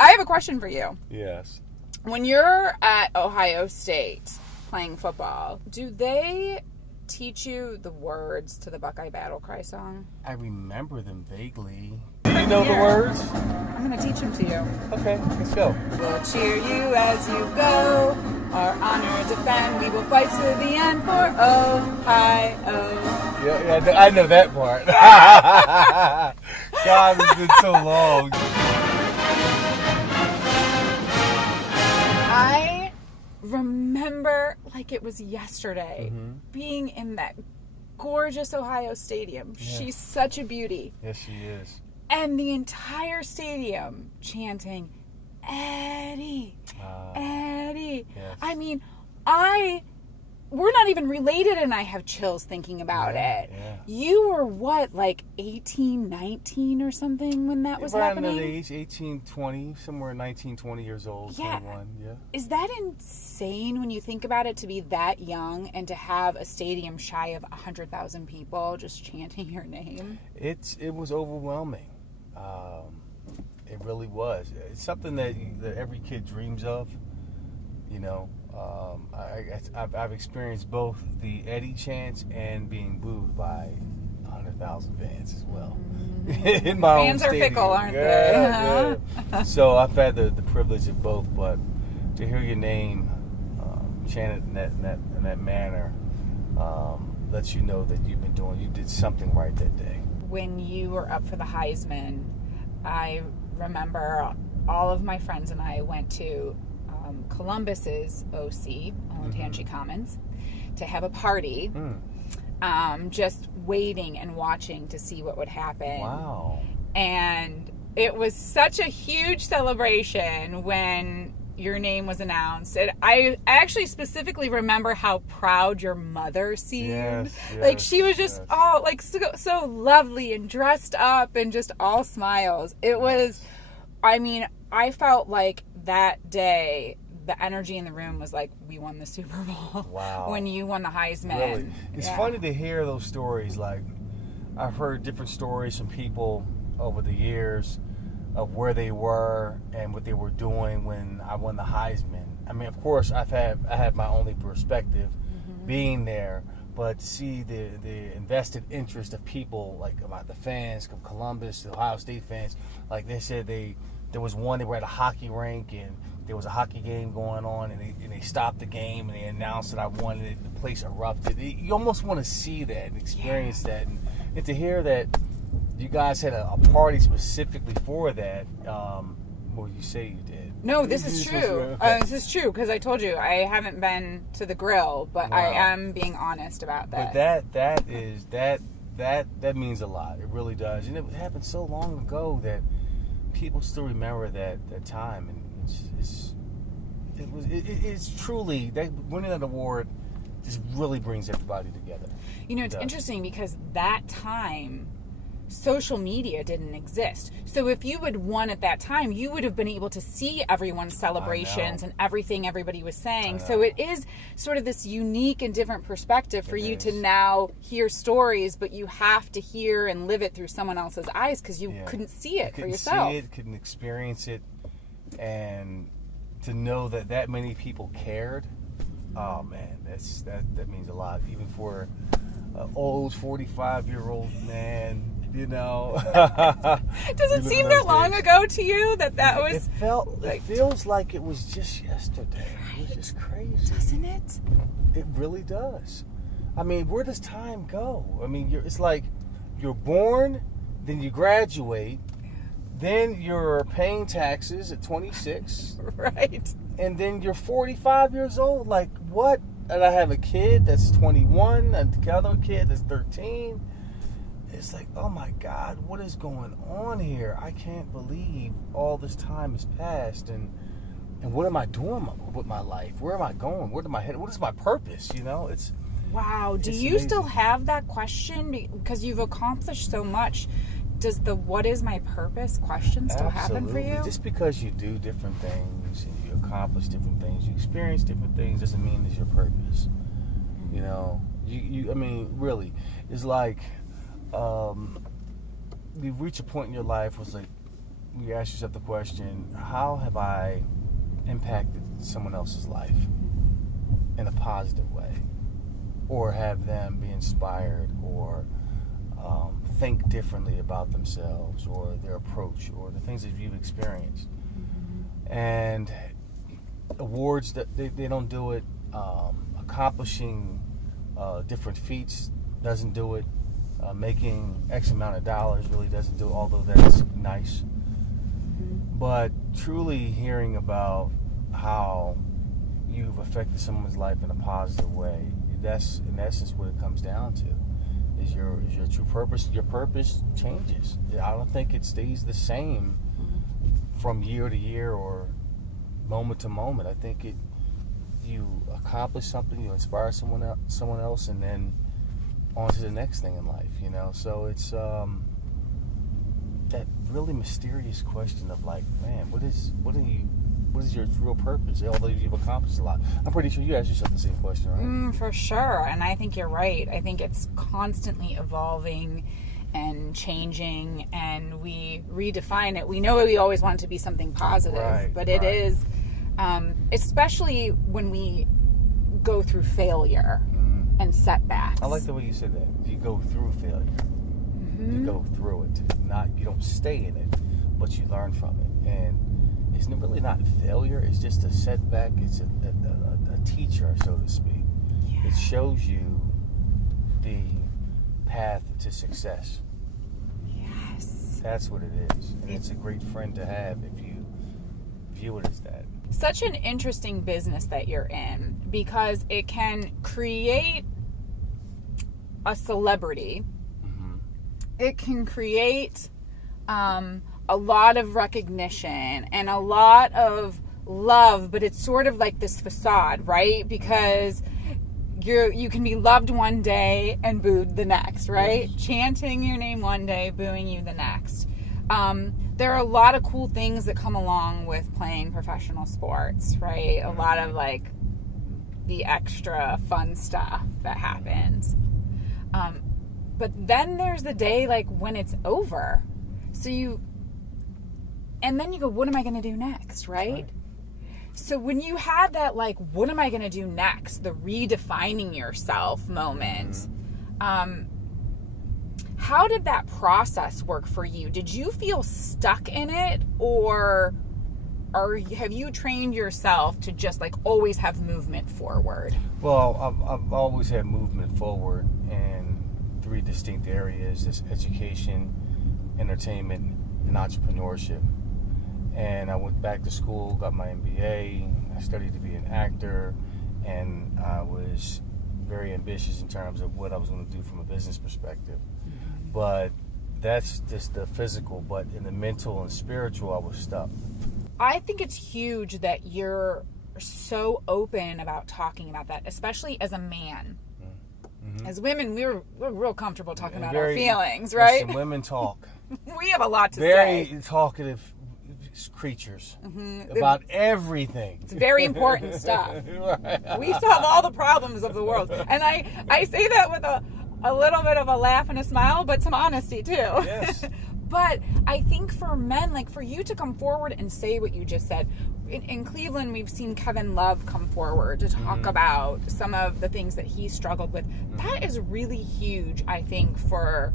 I have a question for you. Yes. When you're at Ohio State playing football, do they teach you the words to the Buckeye Battle Cry song? I remember them vaguely. Do you know the words? I'm going to teach them to you. Okay, let's go. We'll cheer you as you go. Our honor defend. We will fight to the end for Ohio. Yeah, I know that part. God, it's been so long. I remember like it was yesterday being in that gorgeous Ohio Stadium. Yeah. She's such a beauty. Yes, she is. And the entire stadium chanting, Eddie, Eddie. Yes. I mean, we're not even related and I have chills thinking about it. Yeah. You were what, like 18, 19 or something when that was happening? Around that age, 18, 20, somewhere 19, 20 years old, 21, yeah. Is that insane when you think about it, to be that young and to have a stadium shy of 100,000 people just chanting your name? It was overwhelming. It really was. It's something that every kid dreams of, you know. I've experienced both the Eddie chants and being booed by 100,000 fans as well. In my fans own are stadium. fickle, aren't they? Yeah. So I've had the privilege of both, but to hear your name chanted in that manner lets you know that you did something right that day. When you were up for the Heisman, I remember all of my friends and I went to Columbus's OC, Olentangy Commons, to have a party, just waiting and watching to see what would happen. Wow. And it was such a huge celebration when your name was announced. And I actually specifically remember how proud your mother seemed. Yes, like she was just all like so lovely and dressed up and just all smiles. It was, I mean, I felt like that day the energy in the room was like we won the Super Bowl. Wow. When you won the Heisman. Really? It's funny to hear those stories. Like, I've heard different stories from people over the years of where they were and what they were doing when I won the Heisman. I mean, of course, I have my only perspective being there, but to see the invested interest of people, like about the fans of Columbus, the Ohio State fans, like they said there was one, they were at a hockey rink and there was a hockey game going on and they stopped the game and they announced that I won and the place erupted. You almost want to see that and experience that and to hear that you guys had a party specifically for that. Well, you say you did. No, this is true. This is true because I told you I haven't been to the grill, but I am being honest about that. But that means a lot. It really does, and it happened so long ago that people still remember that time, and it's truly that winning that award just really brings everybody together. You know, it's interesting because that time social media didn't exist. So if you had won at that time, you would have been able to see everyone's celebrations and everything everybody was saying. So it is sort of this unique and different perspective for you to now hear stories, but you have to hear and live it through someone else's eyes because you couldn't see it for yourself. Couldn't experience it, and to know that many people cared, oh man, that means a lot, even for an old 45-year-old man. You know, does it seem that long ago to you that was? It feels like it was just yesterday. It was just crazy, doesn't it? It really does. I mean, where does time go? I mean, it's like you're born, then you graduate, then you're paying taxes at 26, right? And then you're 45 years old. Like what? And I have a kid that's 21, another kid that's 13. It's like, oh my God, what is going on here? I can't believe all this time has passed, and what am I doing with my life? Where am I going? Where am I headed? What is my purpose? You know, it's wow. Do you amazing. Still have that question because you've accomplished so much? Does the "what is my purpose" question still happen for you? Just because you do different things and you accomplish different things, you experience different things, doesn't mean it's your purpose. You know, you I mean, really, it's like. You reach a point in your life where it's like you ask yourself the question, how have I impacted someone else's life in a positive way? Or have them be inspired, or think differently about themselves, or their approach, or the things that you've experienced. And awards, that they don't do it. Accomplishing different feats doesn't do it. Making X amount of dollars really doesn't do it, although that's nice. But truly hearing about how you've affected someone's life in a positive way, that's in essence what it comes down to. Is your true purpose. Your purpose changes. I don't think it stays the same from year to year or moment to moment. I think you accomplish something, you inspire someone else, and then on to the next thing in life. So it's that really mysterious question of like, man, what is your real purpose? Although you've accomplished a lot, I'm pretty sure you asked yourself the same question, right? For sure, and I think you're right. I think it's constantly evolving and changing, and we redefine it. We know we always want it to be something positive, but it is, especially when we go through failure and setbacks. I like the way you said that. You go through failure. You go through it. You don't stay in it, but you learn from it. And it's really not failure. It's just a setback. It's a teacher, so to speak. Yeah. It shows you the path to success. Yes. That's what it is. And it's a great friend to have if you view it as that. Such an interesting business that you're in, because it can create a celebrity. It can create a lot of recognition and a lot of love, but it's sort of like this facade, right? Because you can be loved one day and booed the next, right? Yes. Chanting your name one day, booing you the next. There are a lot of cool things that come along with playing professional sports, right? A lot of like the extra fun stuff that happens. But then there's the day like when it's over. And then you go, what am I going to do next, right? So when you had that like, what am I going to do next? The redefining yourself moment. How did that process work for you? Did you feel stuck in it, or have you trained yourself to just like always have movement forward? Well, I've always had movement forward in 3 distinct areas: this education, entertainment, and entrepreneurship. And I went back to school, got my MBA. I studied to be an actor, and I was very ambitious in terms of what I was going to do from a business perspective. But that's just the physical, but in the mental and spiritual, I was stuck. I think it's huge that you're so open about talking about that, especially as a man. As women, we're real comfortable talking about our feelings, right? Listen, women talk. We have a lot to say. Very talkative creatures about everything. It's very important stuff. Right. We solve all the problems of the world. And I say that with a little bit of a laugh and a smile, but some honesty too. Yes. But I think for men, like for you to come forward and say what you just said, in Cleveland, we've seen Kevin Love come forward to talk about some of the things that he struggled with. That is really huge, I think, for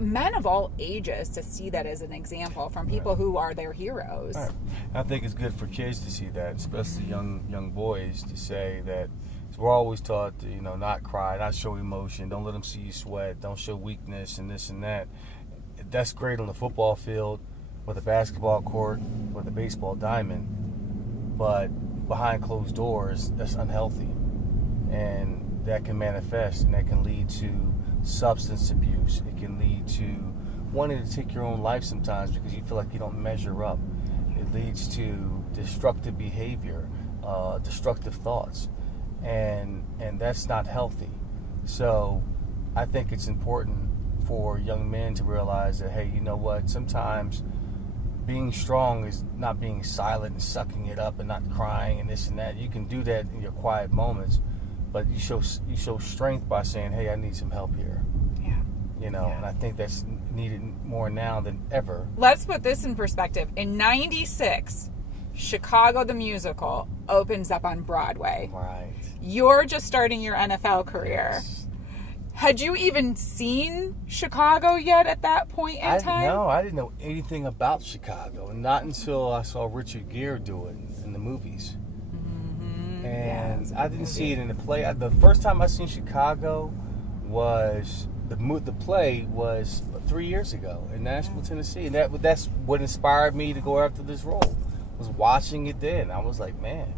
men of all ages to see that as an example from people who are their heroes. Right. I think it's good for kids to see that, especially young boys, to say that we're always taught to, not cry, not show emotion, don't let them see you sweat, don't show weakness and this and that. That's great on the football field, with a basketball court, with a baseball diamond, but behind closed doors, that's unhealthy. And that can manifest, and that can lead to substance abuse. It can lead to wanting to take your own life sometimes because you feel like you don't measure up. It leads to destructive behavior, destructive thoughts, and that's not healthy. So I think it's important for young men to realize that, hey, you know what, sometimes being strong is not being silent and sucking it up and not crying and this and that. You can do that in your quiet moments, but you show strength by saying, hey, I need some help here. Yeah. and I think that's needed more now than ever. Let's put this in perspective. In 96, Chicago the musical opens up on Broadway. Right. You're just starting your NFL career. Yes. Had you even seen Chicago yet at that point in time? No, I didn't know anything about Chicago, and not until I saw Richard Gere do it in the movies. Mm-hmm. And Yeah, I didn't see it in the play. The first time I seen Chicago was the play was 3 years ago in Nashville, Tennessee, and that's what inspired me to go after this role. Was watching it then. I was like, man,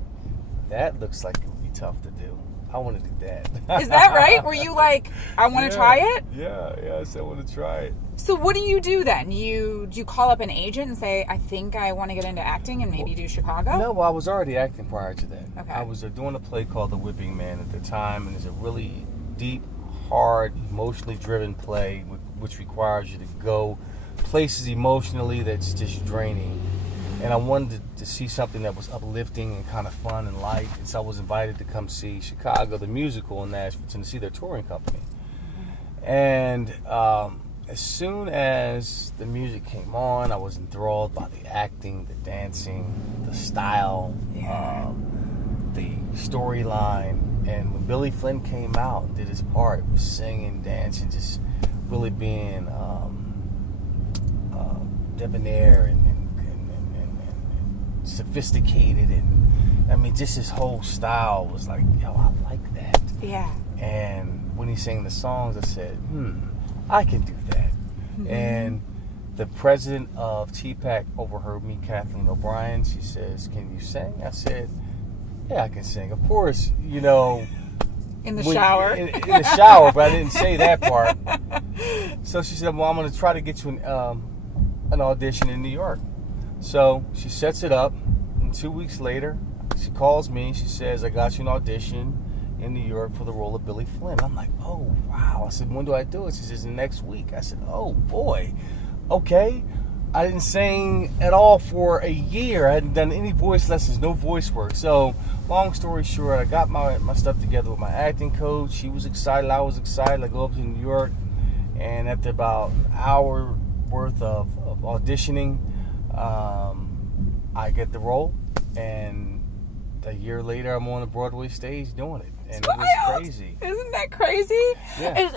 that looks like it would be tough to do. I want to do that. Is that right? Were you like, I want to try it? Yeah, I said I want to try it. So what do you do then? Do you call up an agent and say, I think I want to get into acting and maybe do Chicago? No, well, I was already acting prior to that. Okay. I was doing a play called The Whipping Man at the time, and it's a really deep, hard, emotionally driven play which requires you to go places emotionally that's just draining. And I wanted to see something that was uplifting and kind of fun and light. And so I was invited to come see Chicago, the musical in Nashville, Tennessee, their touring company. And as soon as the music came on, I was enthralled by the acting, the dancing, the style, the storyline. And when Billy Flynn came out and did his part, was singing, dancing, just really being debonair and sophisticated, and I mean, just his whole style was like, yo, I like that. Yeah. And when he sang the songs, I said, I can do that. Mm-hmm. And the president of TPAC overheard me, Kathleen O'Brien. She says, can you sing? I said, yeah, I can sing. Of course, in the shower. In the shower, but I didn't say that part. So she said, well, I'm going to try to get you an audition in New York. So she sets it up, and 2 weeks later, she calls me. She says, I got you an audition in New York for the role of Billy Flynn. I'm like, oh, wow. I said, when do I do it? She says, next week. I said, oh, boy. Okay. I didn't sing at all for a year. I hadn't done any voice lessons, no voice work. So, long story short, I got my stuff together with my acting coach. She was excited. I was excited. I go up to New York, and after about an hour worth of auditioning, I get the role, and a year later, I'm on a Broadway stage doing it, and it was crazy. Isn't that crazy? Yeah.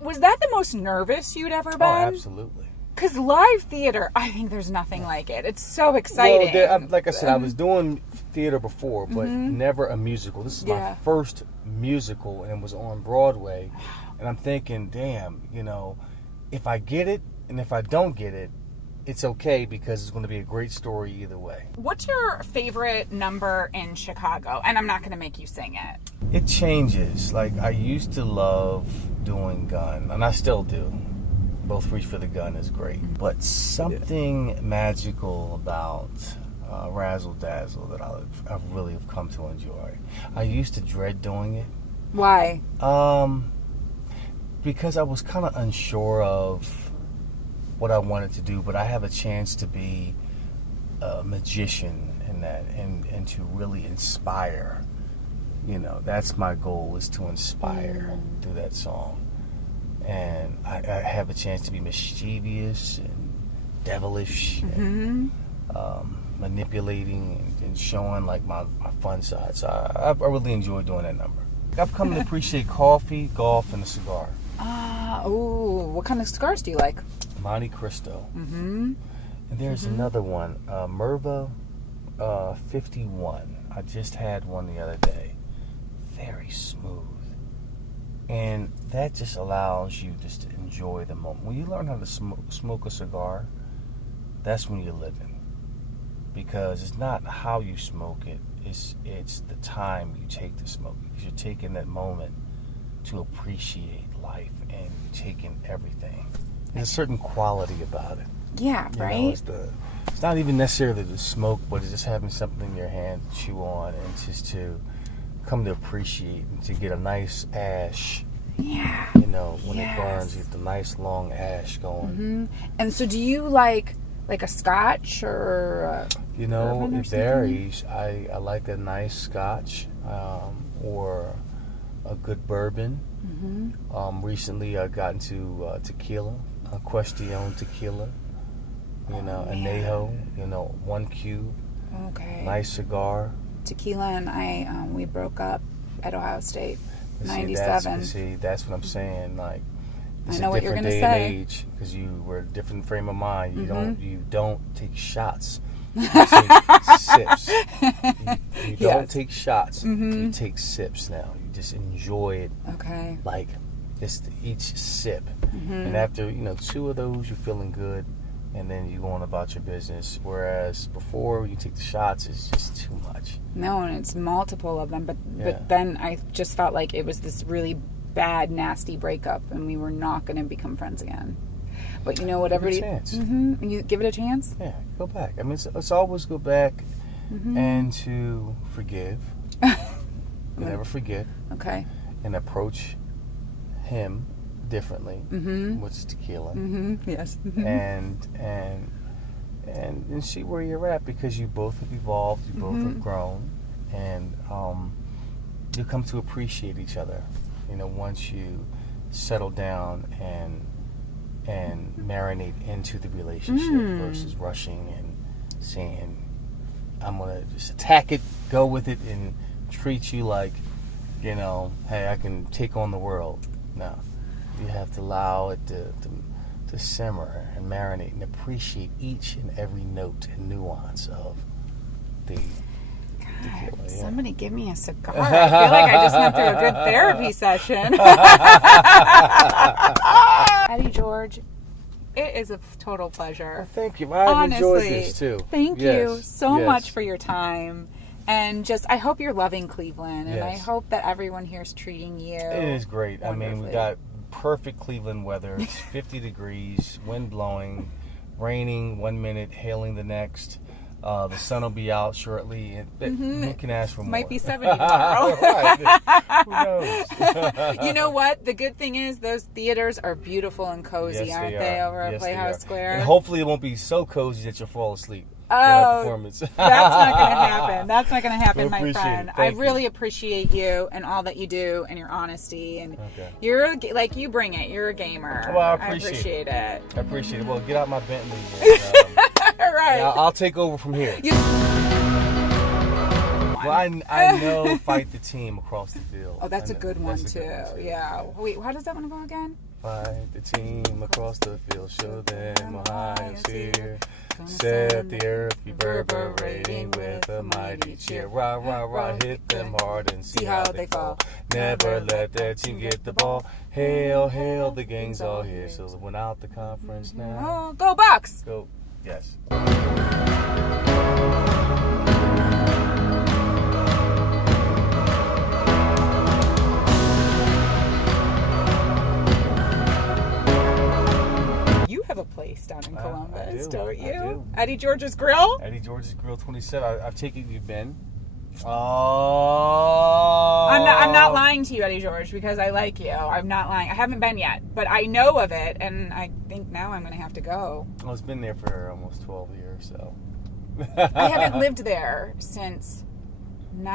Was that the most nervous you'd ever been? Oh, absolutely. Because live theater, I think there's nothing like it. It's so exciting. Well, like I said, I was doing theater before, but never a musical. This is my first musical, and it was on Broadway. And I'm thinking, damn, if I get it, and if I don't get it, it's okay, because it's going to be a great story either way. What's your favorite number in Chicago? And I'm not going to make you sing it. It changes. Like, I used to love doing Gun, and I still do. Both Reach for the Gun is great. But something magical about Razzle Dazzle that I really have come to enjoy. I used to dread doing it. Why? Because I was kind of unsure of what I wanted to do, but I have a chance to be a magician in that, and to really inspire. That's my goal, is to inspire through that song. And I have a chance to be mischievous and devilish, and manipulating and showing like my fun side. So I really enjoy doing that number. I've come to appreciate coffee, golf, and a cigar. What kind of cigars do you like? Monte Cristo. Mm-hmm. And there's another one, Merva 51. I just had one the other day. Very smooth. And that just allows you just to enjoy the moment. When you learn how to smoke a cigar, that's when you're living. Because it's not how you smoke it, it's the time you take to smoke it. Because you're taking that moment to appreciate life, and you're taking everything. There's a certain quality about it. Yeah, right? It's not even necessarily the smoke, but it's just having something in your hand to chew on, and just to come to appreciate, and to get a nice ash. Yeah. When it burns, you get the nice long ash going. Mm-hmm. And so do you like a scotch or it varies. I like a nice scotch, or a good bourbon. Mm-hmm. Recently, I got into tequila, Question tequila. Anejo. 1 cube. Okay. Nice cigar. Tequila and I, we broke up at Ohio State. See, 97. That's what I'm saying. Like, it's I know a what you're different gonna day and say. age because you were a different frame of mind. You Mm-hmm. don't take shots. You take sips. You don't Yes. take shots. Mm-hmm. You take sips now. You just enjoy it. Okay. Like just each sip. Mm-hmm. And after 2 of those, you're feeling good, and then you go on about your business. Whereas before, when you take the shots, it's just too much. No, and it's multiple of them. Yeah. But then I just felt like it was this really bad, nasty breakup, and we were not going to become friends again. But you know what? Give it a Everybody, chance. Mm-hmm, you give it a chance. Yeah, go back. I mean, it's always go back Mm-hmm. and to forgive. You never forget, Okay. and approach him differently, Mm-hmm. which is tequila, Mm-hmm. Yes. Mm-hmm. and see where you're at, because you both have evolved, you both Mm-hmm. have grown, and you come to appreciate each other. Once you settle down and marinate into the relationship versus rushing and saying, I'm gonna just attack it, go with it, and treat you like, hey, I can take on the world. No, you have to allow it to simmer and marinate and appreciate each and every note and nuance of the tequila. Yeah. Somebody give me a cigar. I feel like I just went through a good therapy session. Eddie George, it is a total pleasure. Well, thank you. I've enjoyed Honestly, this too. Thank you Yes, so yes. much for your time. And just, I hope you're loving Cleveland. And I Yes. hope that everyone here is treating you. It is great. I mean, we wonderfully. got perfect Cleveland weather. It's 50 degrees, wind blowing, raining 1 minute, hailing the next. The sun will be out shortly. Who can ask for more? Might be 70 tomorrow. Right. Who knows? You know what? The good thing is those theaters are beautiful and cozy, Yes, aren't they they, are. over at Yes, they Playhouse are. Square? And hopefully it won't be so cozy that you'll fall asleep. Oh, that performance. That's not going to happen. That's not going to happen, We my appreciate friend. it. I Thank really appreciate you and all that you do and your honesty. And Okay. you're like, you bring it. You're a gamer. Well, I appreciate it. I appreciate it. Well, get out my Bentley. And, All right. I'll take over from here. Well, I know Fight the Team across the field. Oh, that's a good one, That's a too. good one, too. Yeah. Wait, how does that one go again? Fight the team across the field, show them Ohio's here. Gonna Set send the earth reverberating with a mighty cheer. Rah, rah, rah, hit them hard and see how they fall. Never let that team get the ball. Hail, hail, the gang's all here. So went out the conference now. Oh, go Bucks! Go, yes. You have a place down in Columbus, I do. don't I you? do. Eddie George's Grill? Eddie George's Grill 27. I've taken you've been. Oh. I'm not lying to you, Eddie George, because I like you. I'm not lying. I haven't been yet, but I know of it, and I think now I'm going to have to go. Well, it's been there for almost 12 years, so. I haven't lived there since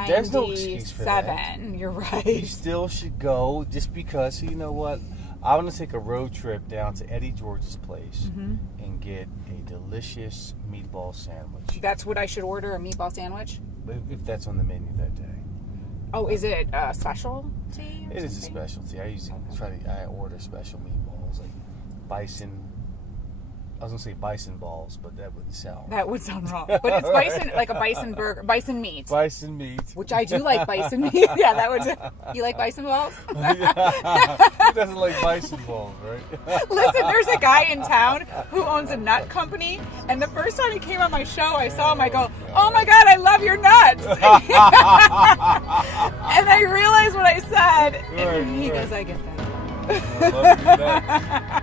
There's no excuse for that. 97. You're You right. still should go just because, you know what? I want to take a road trip down to Eddie George's place and get a delicious meatball sandwich. That's what I should order, a meatball sandwich? If that's on the menu that day. Oh, is it a specialty? or It is a something? specialty. I usually I order special meatballs like bison. I was gonna say bison balls, but that wouldn't sound right. That would sound wrong. But it's bison, like a bison burger, bison meat. Bison meat. Which I do like bison meat. Yeah, that would. You like bison balls? Who doesn't like bison balls, right? Listen, there's a guy in town who owns a nut company, and the first time he came on my show, I saw him. I go, "Oh my God, I love your nuts!" And I realized what I said, and he goes, "I get that." I love your nuts.